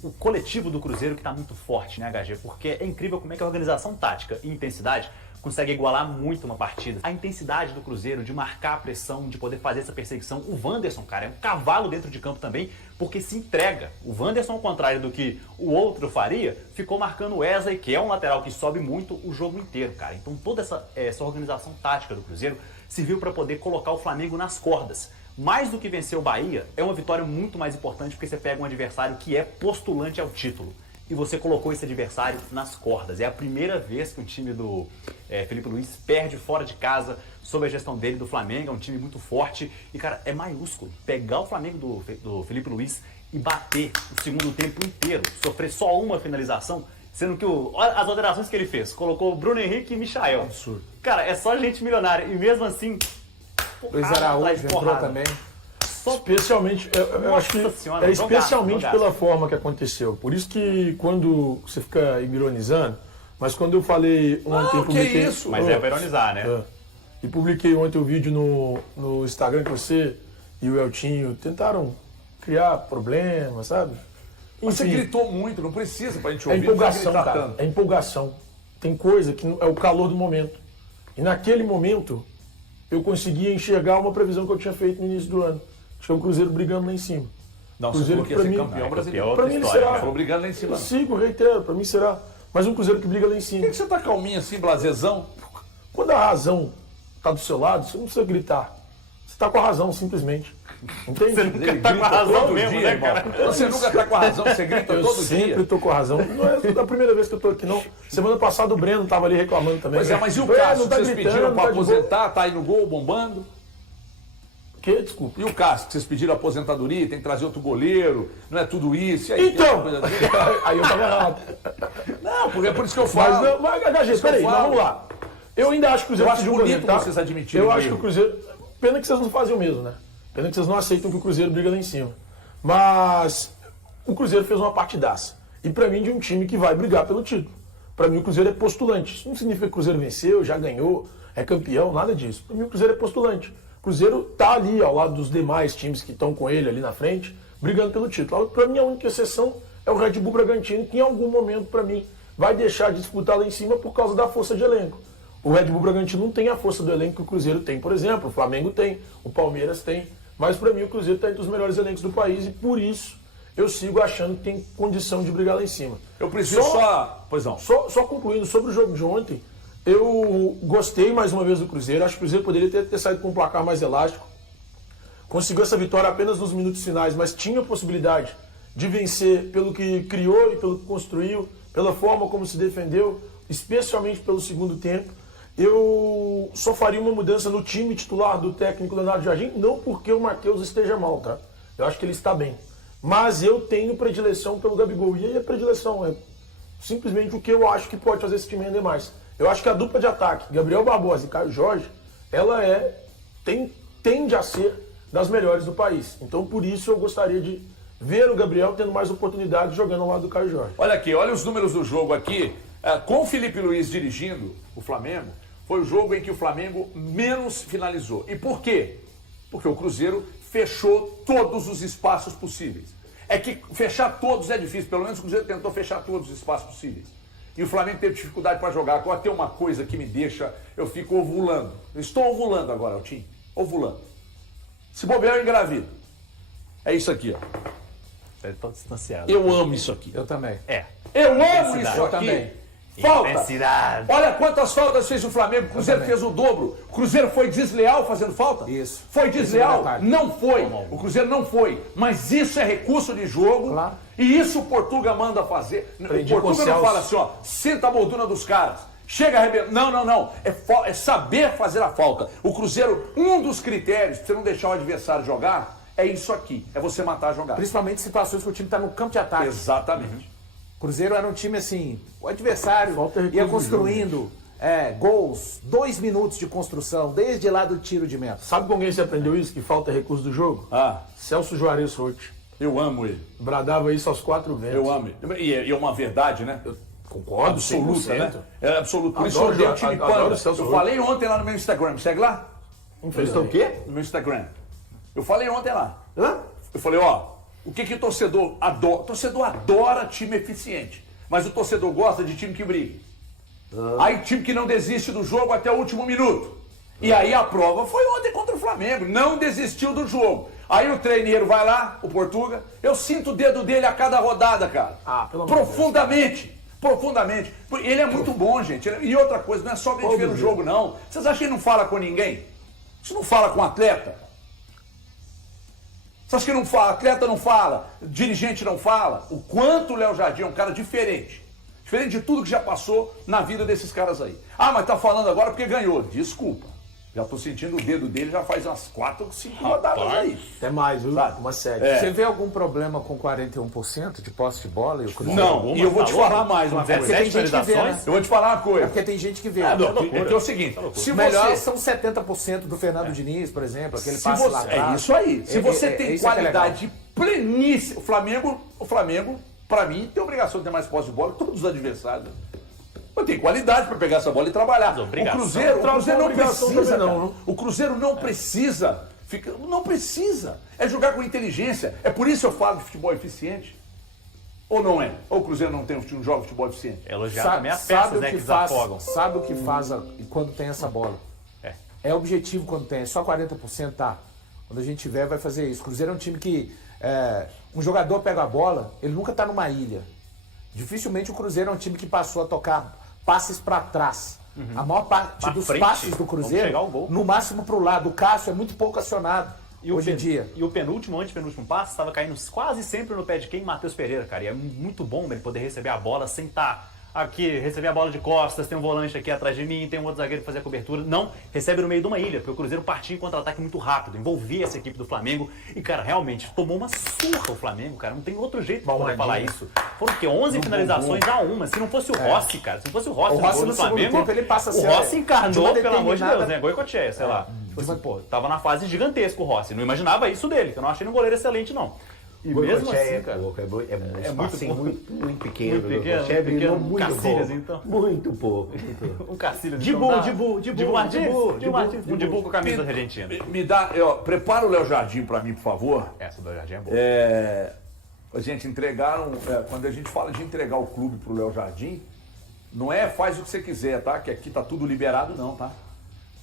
O coletivo do Cruzeiro que está muito forte, né, HG? Porque é incrível como é que a organização tática e intensidade consegue igualar muito uma partida. A intensidade do Cruzeiro de marcar a pressão, de poder fazer essa perseguição. O Wanderson, cara, é um cavalo dentro de campo também, porque se entrega. O Wanderson, ao contrário do que o outro faria, ficou marcando o Wesley, que é um lateral que sobe muito o jogo inteiro, cara. Então toda essa organização tática do Cruzeiro serviu para poder colocar o Flamengo nas cordas. Mais do que vencer o Bahia, é uma vitória muito mais importante porque você pega um adversário que é postulante ao título. E você colocou esse adversário nas cordas. É a primeira vez que o time do Felipe Luiz perde fora de casa sob a gestão dele do Flamengo. É um time muito forte. E, cara, é maiúsculo pegar o Flamengo do Felipe Luiz e bater o segundo tempo inteiro. Sofrer só uma finalização, sendo que as alterações que ele fez, colocou Bruno Henrique e Michael. Absurdo. Cara, é só gente milionária. E mesmo assim... Luiz Araújo entrou também. Especialmente, eu acho que senhora, especialmente jogaço. pela forma que aconteceu. Por isso que quando você fica ironizando, mas quando eu falei ontem, eu publiquei... que isso? Mas é pra ironizar, né? E publiquei ontem o vídeo no Instagram que você e o Eltinho tentaram criar problemas, sabe? Mas você Enfim, gritou muito, não precisa pra gente é ouvir. empolgação, não precisa gritar cara. tanto. É empolgação. Tem coisa que é o calor do momento. E naquele momento, eu conseguia enxergar uma previsão que eu tinha feito no início do ano. Acho que é o Cruzeiro brigando lá em cima. Não, você Cruzeiro falou que ia pra ser mim- campeão Não, brasileiro. é Pra outra mim ele história, será. cara. Falou brigando lá em cima. Eu sigo, reitero, pra mim será. Mas um Cruzeiro que briga lá em Por cima. que você tá calminho assim, blasezão? Quando a razão tá do seu lado, você não precisa gritar. Você tá com a razão, simplesmente. Entende? Você nunca tá com a razão todo mesmo, dia, né, irmão. cara? Você nunca tá com a razão, você grita Eu todo sempre dia. tô com a razão. Não é a primeira vez que eu tô aqui, não. Semana passada o Breno tava ali reclamando também. Pois é, mas e o Não Cássio, tá que vocês gritando, pediram não pra tá de boa. aposentar, tá aí no gol, bombando? Que? Desculpa. E o Cássio, que vocês pediram aposentadoria, tem que trazer outro goleiro, não é tudo isso. E aí, Então, tem uma coisa assim? aí eu tava errado. Não, porque é por isso que eu Mas, falo. não, mas HG, Isso que eu peraí, mas falo. vamos lá. Eu ainda acho que o Cruzeiro Eu acho precisa de um bonito goleiro, tá? vocês admitirem Eu o acho que erro. o Cruzeiro... Pena que vocês não fazem o mesmo, né? Pena que vocês não aceitam que o Cruzeiro briga lá em cima. Mas o Cruzeiro fez uma partidaça. E pra mim, de um time que vai brigar pelo título. Pra mim, o Cruzeiro é postulante. Isso não significa que o Cruzeiro venceu, já ganhou, é campeão, nada disso. Pra mim, o Cruzeiro é postulante. O Cruzeiro tá ali, ao lado dos demais times que estão com ele ali na frente, brigando pelo título. Pra mim, a única exceção é o Red Bull Bragantino, que em algum momento, pra mim, vai deixar de disputar lá em cima por causa da força de elenco. O Red Bull Bragantino não tem a força do elenco que o Cruzeiro tem, por exemplo. O Flamengo tem, o Palmeiras tem. Mas pra mim o Cruzeiro está entre os melhores elencos do país e por isso eu sigo achando que tem condição de brigar lá em cima. Eu preciso só... Pois não. Só concluindo sobre o jogo de ontem, eu gostei mais uma vez do Cruzeiro. Acho que o Cruzeiro poderia ter saído com um placar mais elástico. Conseguiu essa vitória apenas nos minutos finais, mas tinha a possibilidade de vencer pelo que criou e pelo que construiu, pela forma como se defendeu, especialmente pelo segundo tempo. Eu só faria uma mudança no time titular do técnico Leonardo Jardim, não porque o Matheus esteja mal, tá? Eu acho que ele está bem. Mas eu tenho predileção pelo Gabigol. E aí a predileção é simplesmente o que eu acho que pode fazer esse time render mais. Eu acho que a dupla de ataque, Gabriel Barbosa e Caio Jorge, ela tende a ser das melhores do país. Então por isso eu gostaria de ver o Gabriel tendo mais oportunidades jogando ao lado do Caio Jorge. Olha aqui, olha os números do jogo aqui. Com o Felipe Luiz dirigindo o Flamengo, foi o jogo em que o Flamengo menos finalizou. E por quê? Porque o Cruzeiro fechou todos os espaços possíveis. É que fechar todos é difícil, pelo menos o Cruzeiro tentou fechar todos os espaços possíveis. E o Flamengo teve dificuldade para jogar. Agora tem uma coisa que me deixa, eu fico ovulando. Eu estou ovulando agora, Altinho. Ovulando. Se bobear, eu engravido. É isso aqui, ó. Ele tá distanciado. Eu amo isso aqui. Eu também. Eu amo Intensidade. isso Eu aqui. também. Falta. Intensidade. Olha quantas faltas fez o Flamengo. O Cruzeiro também. fez o dobro. O Cruzeiro foi desleal fazendo falta? Isso. Foi desleal? Esse é o detalhe. Não foi. O Cruzeiro não foi. Mas isso é recurso de jogo. Claro. E isso o Portuga manda fazer. Aprendi O com Portuga o não Celso. fala assim, ó, senta a moldura dos caras. Chega arrebentando. Não. É saber fazer a falta. O Cruzeiro, um dos critérios pra você não deixar o adversário jogar é isso aqui. É você matar a jogada. Principalmente situações que o time está no campo de ataque. Exatamente. Cruzeiro era um time assim, o adversário Falta recurso ia de construindo gols, 2 minutos de construção, desde lá do tiro de meta. Sabe com quem você aprendeu isso? Que falta recurso do jogo? Ah, Celso Juarez Rotti. eu amo ele. Bradava isso aos 4 ventos. Eu amo ele. E é uma verdade, né? Concordo, Absoluta, 100%. né? É absoluto. Por isso Adoro eu dei o time adoro panda. o Celso Eu Roth. falei ontem lá no meu Instagram. Me segue lá? Infelizmente. O quê? No meu Instagram. Eu falei ontem lá. Hã? Eu falei, ó, O que o torcedor adora? O torcedor adora time eficiente, mas o torcedor gosta de time que briga. Aí time que não desiste do jogo até o último minuto. E aí a prova foi ontem contra o Flamengo, não desistiu do jogo. Aí o treineiro vai lá, o Portuga, eu sinto o dedo dele a cada rodada, cara. Pelo amor de Deus. Profundamente. Ele é muito bom, gente. E outra coisa, não é só que a gente vê no jogo, não. Vocês acham que ele não fala com ninguém? Você não fala com atleta? Você acha que não fala? Atleta não fala, dirigente não fala? O quanto o Léo Jardim é um cara diferente. Diferente de tudo que já passou na vida desses caras aí. Mas tá falando agora porque ganhou. Desculpa. Já tô sentindo o dedo dele já faz umas 4 ou 5 rodadas aí. Até mais, viu? Sabe? Uma 7. Você vê algum problema com 41% de posse de bola e o Cruzeiro? Não, e eu vou te falar mais uma coisa. 17 finalizações? Eu vou te falar uma coisa. Porque tem gente que vê. É o seguinte, se O melhor você... são 70% do Fernando Diniz, por exemplo, aquele Se passe lá você, atrás. é isso aí. Se você tem isso é que é qualidade pleníssima... O Flamengo, pra mim, tem obrigação de ter mais posse de bola que todos os adversários. Mas tem qualidade pra pegar essa bola e trabalhar. O Cruzeiro não precisa, não. O Cruzeiro não precisa. Não precisa. É jogar com inteligência. É por isso que eu falo de futebol eficiente. Ou não é? Ou o Cruzeiro não joga futebol eficiente? Elogiar também as peças, né, que desafogam. Sabe o que faz quando tem essa bola? É objetivo quando tem. Só 40%, tá. Quando a gente tiver, vai fazer isso. O Cruzeiro é um time que... um jogador pega a bola, ele nunca tá numa ilha. Dificilmente o Cruzeiro é um time que passou a tocar passes para trás. A maior parte Pra dos frente, passes do vamos Cruzeiro, chegar ao gol. no máximo para o lado. O Cássio é muito pouco acionado hoje em dia. E o penúltimo, antepenúltimo passe estava caindo quase sempre no pé de quem? Matheus Pereira, cara. E é muito bom ele poder receber a bola sem estar aqui, receber a bola de costas, tem um volante aqui atrás de mim, tem um outro zagueiro que fazer a cobertura. Não, recebe no meio de uma ilha, porque o Cruzeiro partia em contra-ataque muito rápido, envolvia essa equipe do Flamengo e, cara, realmente tomou uma surra o Flamengo, cara. Não tem outro jeito pra poder falar isso. Foram o quê? 11 finalizações a uma. Se não fosse o Rossi, cara, se não fosse o Rossi no gol do Flamengo, tempo, ele passa a ser o Rossi encarnou, pelo amor de Deus, né? Goicoechea, sei lá. Tipo assim, pô, tava na fase gigantesca o Rossi. Não imaginava isso dele, que eu não achei ele um goleiro excelente, não. E mesmo assim, cara, é muito pequeno. Muito pequeno, Brilhou muito Cacilhas, então. Muito pouco. Um Cacilhas. Dibu Martins. Um Dibu com a camisa argentina. Me dá... prepara o Léo Jardim pra mim, por favor. Essa do Jardim é boa. Gente, quando a gente fala de entregar o clube pro Léo Jardim, não é faz o que você quiser, tá? Que aqui tá tudo liberado, não, tá?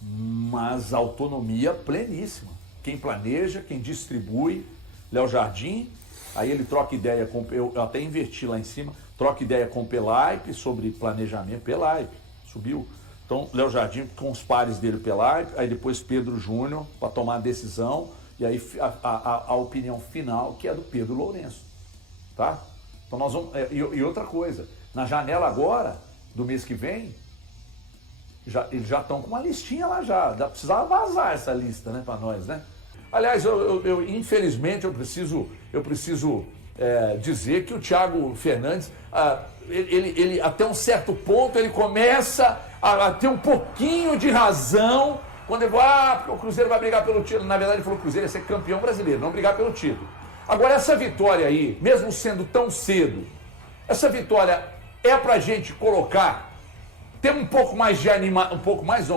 Mas autonomia pleníssima. Quem planeja, quem distribui, Léo Jardim, aí ele troca ideia com... Eu até inverti lá em cima, troca ideia com o Pelaipe sobre planejamento. Pelaipe, subiu. Então, Léo Jardim com os pares dele, Pelaipe, aí depois Pedro Júnior para tomar a decisão, e aí a opinião final, que é do Pedro Lourenço. Tá? Então nós vamos... E outra coisa, na janela agora, do mês que vem, eles já estão com uma listinha lá já. Precisava vazar essa lista, né, para nós, né? Aliás, infelizmente, eu preciso dizer que o Thiago Fernandes, ele até um certo ponto, ele começa a ter um pouquinho de razão quando ele fala, porque o Cruzeiro vai brigar pelo título. Na verdade, ele falou que o Cruzeiro ia ser campeão brasileiro, não brigar pelo título. Agora, essa vitória aí, mesmo sendo tão cedo, essa vitória é pra gente colocar, ter um pouco mais de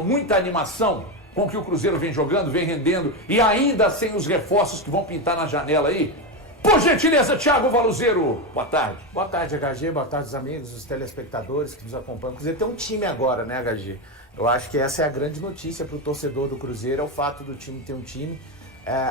muita animação com o que o Cruzeiro vem jogando, vem rendendo, e ainda sem os reforços que vão pintar na janela aí. Por gentileza, Thiago Valuzeiro, boa tarde. Boa tarde, HG, boa tarde, os amigos, os telespectadores que nos acompanham. O Cruzeiro tem um time agora, né, HG? Eu acho que essa é a grande notícia para o torcedor do Cruzeiro, é o fato do time ter um time.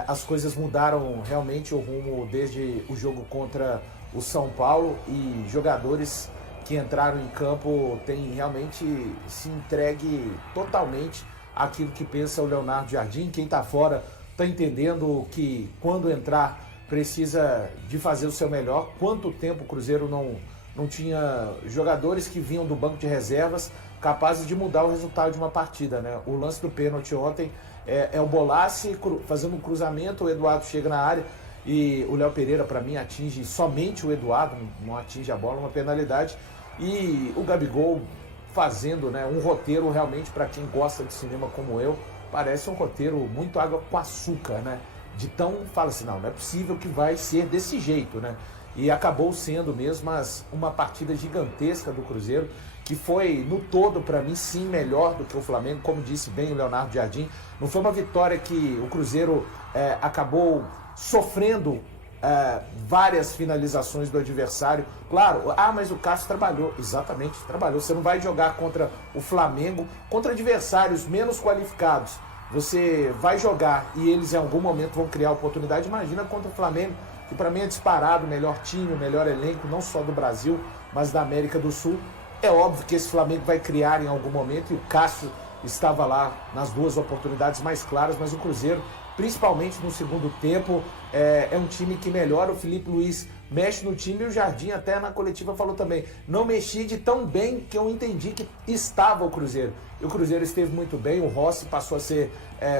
As coisas mudaram realmente o rumo desde o jogo contra o São Paulo, e jogadores que entraram em campo têm realmente se entregue totalmente àquilo que pensa o Leonardo Jardim. Quem está fora está entendendo que quando entrar precisa de fazer o seu melhor. Quanto tempo o Cruzeiro não tinha jogadores que vinham do banco de reservas capazes de mudar o resultado de uma partida, né? O lance do pênalti ontem é o Bolassi fazendo um cruzamento, o Eduardo chega na área e o Léo Pereira, para mim, atinge somente o Eduardo, não atinge a bola, uma penalidade. E o Gabigol fazendo, né, um roteiro realmente, para quem gosta de cinema como eu, parece um roteiro muito água com açúcar, né? De tão, fala assim, não é possível que vai ser desse jeito, né? E acabou sendo mesmo, mas uma partida gigantesca do Cruzeiro, que foi, no todo, para mim, sim, melhor do que o Flamengo, como disse bem o Leonardo Jardim. Não foi uma vitória que o Cruzeiro acabou sofrendo várias finalizações do adversário. Claro, mas o Cássio trabalhou. Exatamente, trabalhou. Você não vai jogar contra o Flamengo, contra adversários menos qualificados. Você vai jogar e eles em algum momento vão criar oportunidade. Imagina contra o Flamengo, que para mim é disparado o melhor time, o melhor elenco, não só do Brasil, mas da América do Sul. É óbvio que esse Flamengo vai criar em algum momento e o Cássio estava lá nas duas oportunidades mais claras, mas o Cruzeiro, principalmente no segundo tempo, é um time que melhora. O Felipe Luiz mexe no time e o Jardim até na coletiva falou também, não mexi de tão bem que eu entendi que estava o Cruzeiro. E o Cruzeiro esteve muito bem, o Rossi passou a ser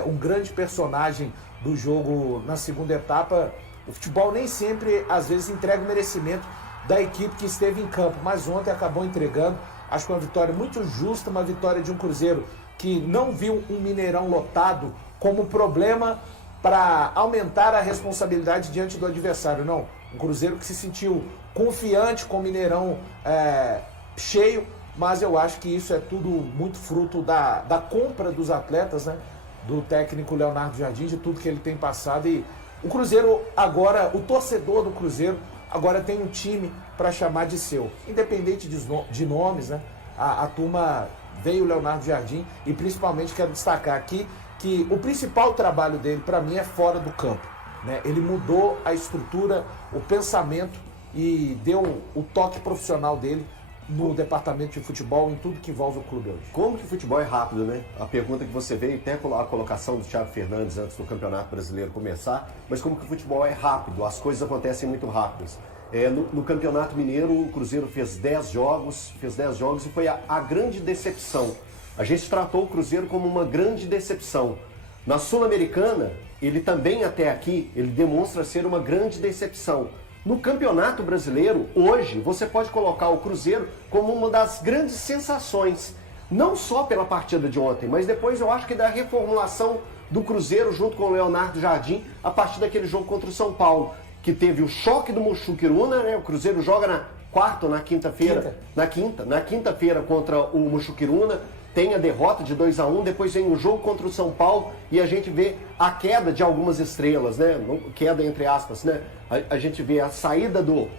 um grande personagem do jogo na segunda etapa. O futebol nem sempre, às vezes, entrega o merecimento da equipe que esteve em campo, mas ontem acabou entregando. Acho que uma vitória muito justa, uma vitória de um Cruzeiro que não viu um Mineirão lotado como problema para aumentar a responsabilidade diante do adversário. Não, um Cruzeiro que se sentiu confiante com o Mineirão cheio, mas eu acho que isso é tudo muito fruto da compra dos atletas, né? Do técnico Leonardo Jardim, de tudo que ele tem passado. E o Cruzeiro agora, o torcedor do Cruzeiro agora tem um time para chamar de seu. Independente de nomes, né? A turma veio o Leonardo Jardim e principalmente quero destacar aqui que o principal trabalho dele, para mim, é fora do campo, né? Ele mudou a estrutura, o pensamento e deu o toque profissional dele no departamento de futebol, em tudo que envolve o clube hoje. Como que o futebol é rápido, né? A pergunta que você veio, até a colocação do Thiago Fernandes antes do Campeonato Brasileiro começar, mas como que o futebol é rápido, as coisas acontecem muito rápidas. No Campeonato Mineiro, o Cruzeiro fez 10 jogos e foi a grande decepção. A gente tratou o Cruzeiro como uma grande decepção. Na Sul-Americana, ele também até aqui, ele demonstra ser uma grande decepção. No Campeonato Brasileiro, hoje, você pode colocar o Cruzeiro como uma das grandes sensações. Não só pela partida de ontem, mas depois eu acho que da reformulação do Cruzeiro junto com o Leonardo Jardim a partir daquele jogo contra o São Paulo, que teve o choque do Muxuquiruna, né? O Cruzeiro joga na quarta ou na quinta-feira? Na quinta-feira contra o Muxuquiruna, tem a derrota de 2-1, depois vem o jogo contra o São Paulo e a gente vê a queda de algumas estrelas, né? Queda entre aspas, né? A gente vê a saída do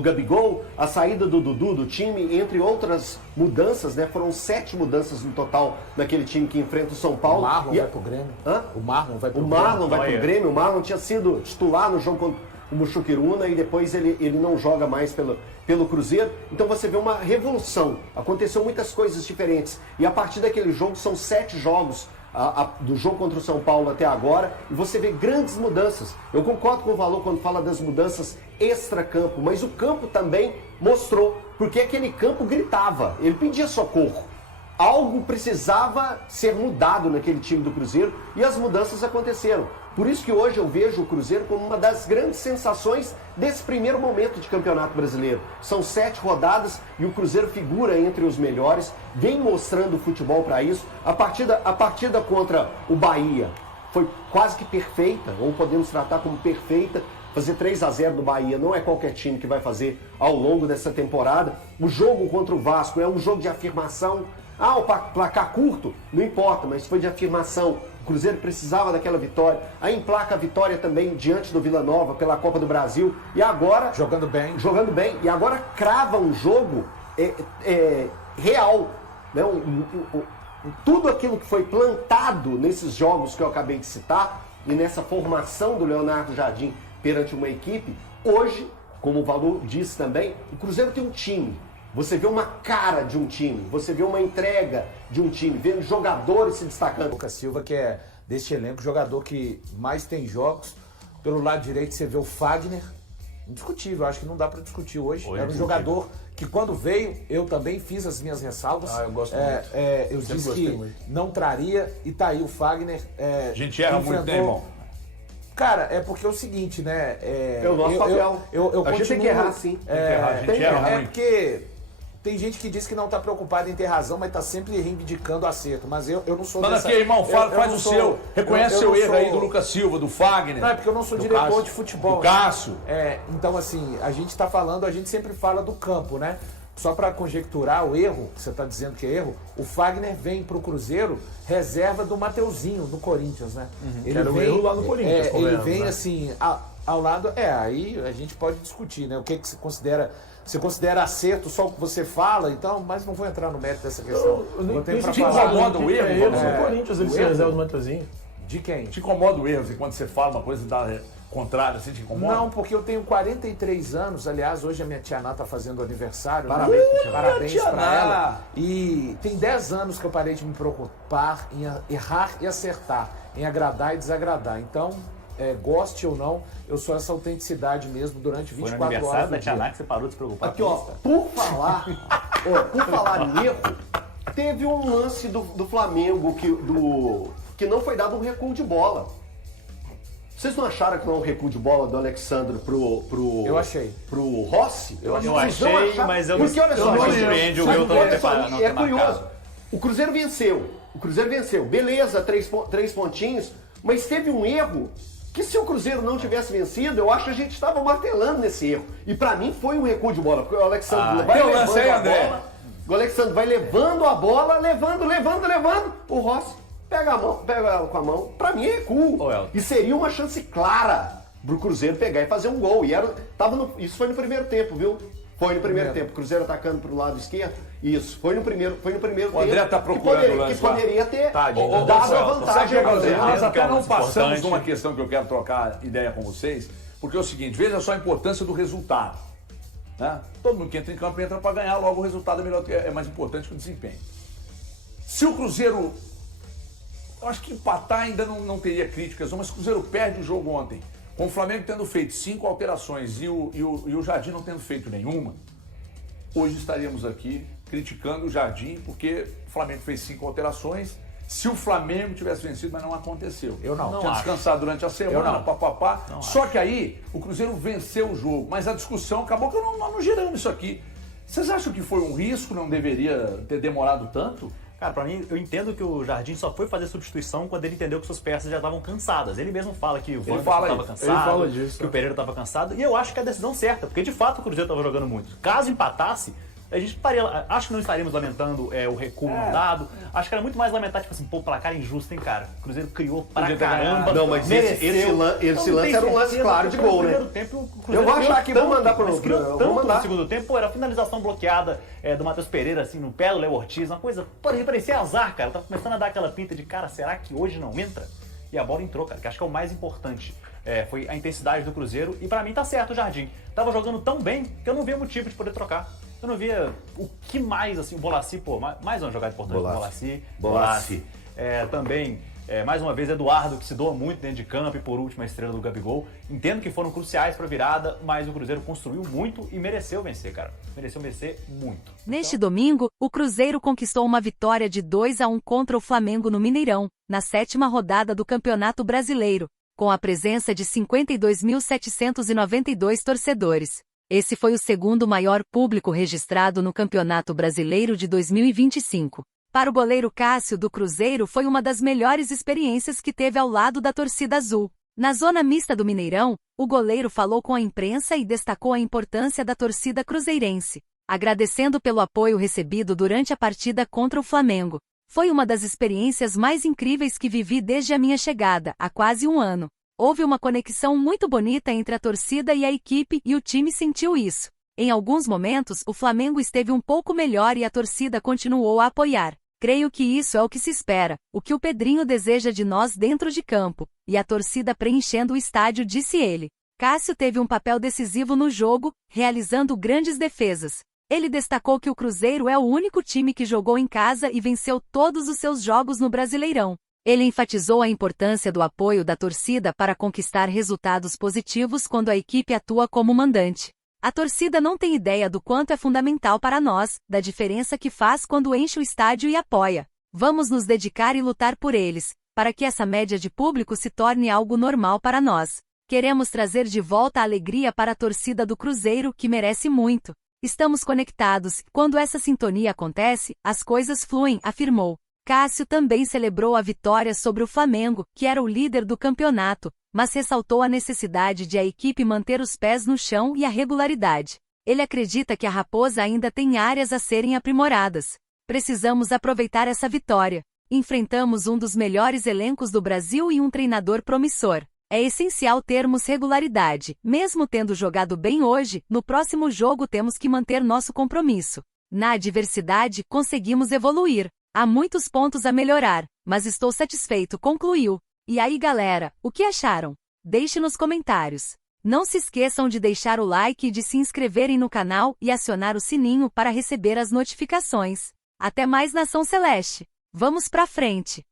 Gabigol, a saída do Dudu do time, entre outras mudanças, né? Foram 7 mudanças no total naquele time que enfrenta o São Paulo. O Marlon vai pro Grêmio. Hã? O Marlon vai pro O Grêmio. Marlon vai pro Grêmio. O Marlon tinha sido titular no jogo contra o Muxuquiruna e depois ele não joga mais pelo Cruzeiro. Então você vê uma revolução. Aconteceu muitas coisas diferentes. E a partir daquele jogo, são 7 jogos do jogo contra o São Paulo até agora, e você vê grandes mudanças. Eu concordo com o Valor quando fala das mudanças extra-campo, mas o campo também mostrou, porque aquele campo gritava, ele pedia socorro. Algo precisava ser mudado naquele time do Cruzeiro e as mudanças aconteceram. Por isso que hoje eu vejo o Cruzeiro como uma das grandes sensações desse primeiro momento de Campeonato Brasileiro. São 7 rodadas e o Cruzeiro figura entre os melhores, vem mostrando o futebol para isso. A partida contra o Bahia foi quase que perfeita, ou podemos tratar como perfeita. Fazer 3-0 do Bahia não é qualquer time que vai fazer ao longo dessa temporada. O jogo contra o Vasco é um jogo de afirmação. O placar curto, não importa, mas foi de afirmação. O Cruzeiro precisava daquela vitória. Aí emplaca a vitória também diante do Vila Nova pela Copa do Brasil. E agora... Jogando bem. E agora crava um jogo real. Né? Tudo aquilo que foi plantado nesses jogos que eu acabei de citar e nessa formação do Leonardo Jardim perante uma equipe, hoje, como o Valor disse também, o Cruzeiro tem um time. Você vê uma cara de um time, você vê uma entrega de um time, vendo jogadores se destacando. Lucas Silva, que é deste elenco, jogador que mais tem jogos. Pelo lado direito você vê o Fagner, indiscutível, acho que não dá para discutir hoje. Era um jogador que quando veio, eu também fiz as minhas ressalvas. Eu gosto muito. Eu disse que não traria e tá aí o Fagner. A gente erra muito, né, irmão? Cara, é porque é o seguinte, né? É o nosso papel. A gente tem que errar, sim. A gente erra muito. Porque tem gente que diz que não está preocupado em ter razão, mas está sempre reivindicando acerto. Mas eu não sou dessa... aqui, irmão, faz o seu. Reconhece seu erro aí do Lucas Silva, do Fagner. Não, é porque eu não sou diretor Cássio, de futebol. Do Cássio. Então, assim, a gente está falando, a gente sempre fala do campo, né? Só para conjecturar o erro, que você está dizendo que é erro, o Fagner vem para o Cruzeiro reserva do Mateuzinho, do Corinthians, né? Ele era o erro lá no Corinthians. Ele vem né? assim, Ao lado, aí a gente pode discutir, né? O que você considera? Você considera acerto só o que você fala, então, mas não vou entrar no mérito dessa questão. Não tenho pra te falar. incomoda o erro? Ele é o Corinthians, ele o se erro? reserva do Matheusinho. De quem? Te incomoda o erro? Assim, quando você fala uma coisa da contrária, assim, te incomoda? Não, porque eu tenho 43 anos. Aliás, hoje a minha tia Ná tá fazendo aniversário. né? Parabéns, Parabéns tia pra Ná. ela. E tem 10 anos que eu parei de me preocupar em errar e acertar, em agradar e desagradar. Então, goste ou não, eu sou essa autenticidade mesmo durante Foi no 24 aniversário horas da do Tia dia. Ná que você parou de se preocupar Aqui, com ó, isso, tá? por falar em erro, teve um lance do Flamengo que não foi dado um recuo de bola. Vocês não acharam que não é um recuo de bola do Alexandre pro Eu achei. pro Rossi? Eu Vocês não achei, acharam? mas eu Porque, olha não só, me olha, surpreende o sabe, Milton olha ter só, não é ter curioso. marcado. O Cruzeiro venceu. Beleza, três pontinhos, mas teve um erro que se o Cruzeiro não tivesse vencido, eu acho que a gente estava martelando nesse erro. E pra mim foi um recuo de bola, porque o Alexandre vai tem um levando lance aí, a André. bola, o Alexandre vai levando a bola, levando, o Rossi pega ela com a mão, pra mim é recuo. Ô, Elton. E seria uma chance clara pro Cruzeiro pegar e fazer um gol. Isso foi no primeiro tempo, viu? Foi no primeiro tempo. Cruzeiro atacando pro lado esquerdo. Isso, foi no primeiro tempo. André tá procurando o lance que poderia ter Tadinho, dado André, a sabe vantagem Sabe ao o que Cruzeiro. nós que é até um não lance passamos importante. numa questão que eu quero trocar ideia com vocês, porque é o seguinte, veja só a importância do resultado. Né? Todo mundo que entra em campo entra para ganhar, logo o resultado é mais importante que o desempenho. Se o Cruzeiro, eu acho que empatar ainda não teria críticas, mas o Cruzeiro perde o jogo ontem, com o Flamengo tendo feito 5 alterações e o Jardim não tendo feito nenhuma, hoje estaríamos aqui criticando o Jardim, porque o Flamengo fez 5 alterações. Se o Flamengo tivesse vencido, mas não aconteceu. Eu não. Tinha descansado durante a semana, Eu não. papapá. Só que aí o Cruzeiro venceu o jogo, mas a discussão acabou que nós não giramos isso aqui. Vocês acham que foi um risco, não deveria ter demorado tanto? Cara, pra mim, eu entendo que o Jardim só foi fazer substituição quando ele entendeu que suas peças já estavam cansadas. Ele mesmo fala que o Wanderson fala estava isso. cansado, Ele fala disso, que o Pereira estava cansado. E eu acho que é a decisão certa, porque de fato o Cruzeiro estava jogando muito. Caso empatasse, a gente acho que não estaríamos lamentando o recuo não dado. Acho que era muito mais lamentar, tipo assim, pô, placar injusto, hein, cara? O Cruzeiro criou pra Podia ter caramba. ganhado. Não, mas mereceu. esse lance era um lance certeza, claro de porque no gol, né? primeiro tempo, o Cruzeiro Eu vou criou achar que vou tanto, mandar pro- mas criou vou tanto mandar. no segundo tempo. Pô, era a finalização bloqueada do Matheus Pereira, assim, no pé do Léo Ortiz, uma coisa, pô, parecia azar, cara. Tava começando a dar aquela pinta de, cara, será que hoje não entra? E a bola entrou, cara, que acho que é o mais importante. Foi a intensidade do Cruzeiro. E pra mim tá certo o Jardim. Tava jogando tão bem que eu não via motivo de poder trocar. Eu não via o que mais, assim, o Bolassi, pô, mais uma jogada importante do Bolassi. Também, mais uma vez, Eduardo, que se doa muito dentro de campo, e por último a estrela do Gabigol. Entendo que foram cruciais pra virada, mas o Cruzeiro construiu muito e mereceu vencer, cara. Mereceu vencer muito. Neste domingo, o Cruzeiro conquistou uma vitória de 2-1 contra o Flamengo no Mineirão, na 7ª rodada do Campeonato Brasileiro, com a presença de 52.792 torcedores. Esse foi o segundo maior público registrado no Campeonato Brasileiro de 2025. Para o goleiro Cássio do Cruzeiro, foi uma das melhores experiências que teve ao lado da torcida azul. Na zona mista do Mineirão, o goleiro falou com a imprensa e destacou a importância da torcida cruzeirense, agradecendo pelo apoio recebido durante a partida contra o Flamengo. Foi uma das experiências mais incríveis que vivi desde a minha chegada, há quase um ano. Houve uma conexão muito bonita entre a torcida e a equipe e o time sentiu isso. Em alguns momentos, o Flamengo esteve um pouco melhor e a torcida continuou a apoiar. Creio que isso é o que se espera, o que o Pedrinho deseja de nós dentro de campo, e a torcida preenchendo o estádio, disse ele. Cássio teve um papel decisivo no jogo, realizando grandes defesas. Ele destacou que o Cruzeiro é o único time que jogou em casa e venceu todos os seus jogos no Brasileirão. Ele enfatizou a importância do apoio da torcida para conquistar resultados positivos quando a equipe atua como mandante. A torcida não tem ideia do quanto é fundamental para nós, da diferença que faz quando enche o estádio e apoia. Vamos nos dedicar e lutar por eles, para que essa média de público se torne algo normal para nós. Queremos trazer de volta a alegria para a torcida do Cruzeiro, que merece muito. Estamos conectados, quando essa sintonia acontece, as coisas fluem, afirmou. Cássio também celebrou a vitória sobre o Flamengo, que era o líder do campeonato, mas ressaltou a necessidade de a equipe manter os pés no chão e a regularidade. Ele acredita que a Raposa ainda tem áreas a serem aprimoradas. Precisamos aproveitar essa vitória. Enfrentamos um dos melhores elencos do Brasil e um treinador promissor. É essencial termos regularidade. Mesmo tendo jogado bem hoje, no próximo jogo temos que manter nosso compromisso. Na adversidade, conseguimos evoluir. Há muitos pontos a melhorar, mas estou satisfeito, concluiu. E aí, galera, o que acharam? Deixe nos comentários. Não se esqueçam de deixar o like e de se inscreverem no canal e acionar o sininho para receber as notificações. Até mais, Nação Celeste! Vamos pra frente!